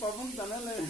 ปอบพุ่งตอนนั้นเลย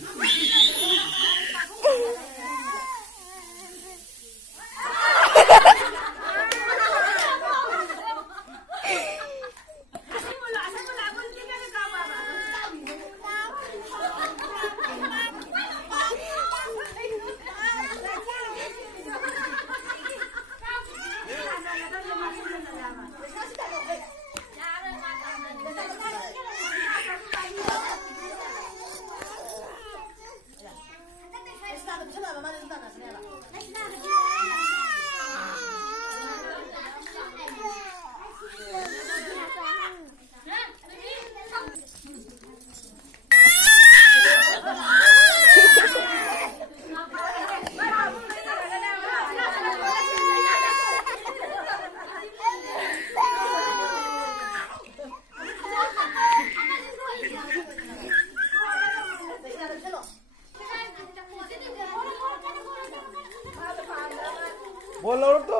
बोल तो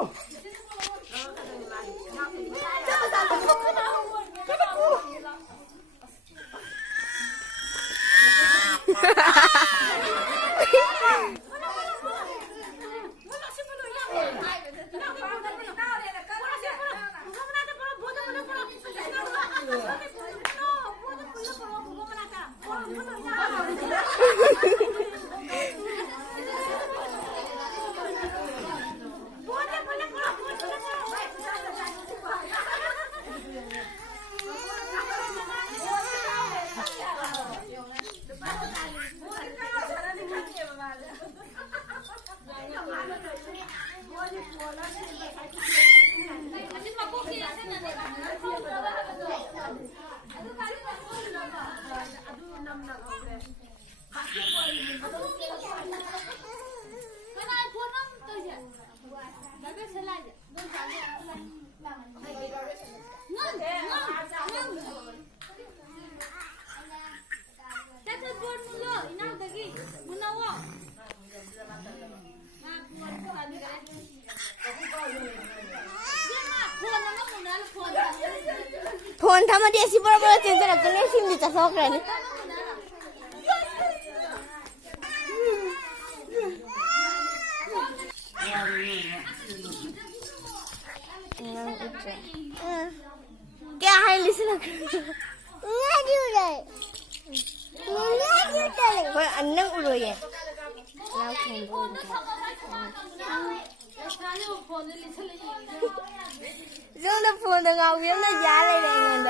फोन था मग देसी बरोबर त्यांच्या रक्कने सिंधीचा सोकराने क्या है लिसन पण अन्न उडोय जो फोन लगाओ ये ना जा रहे हैं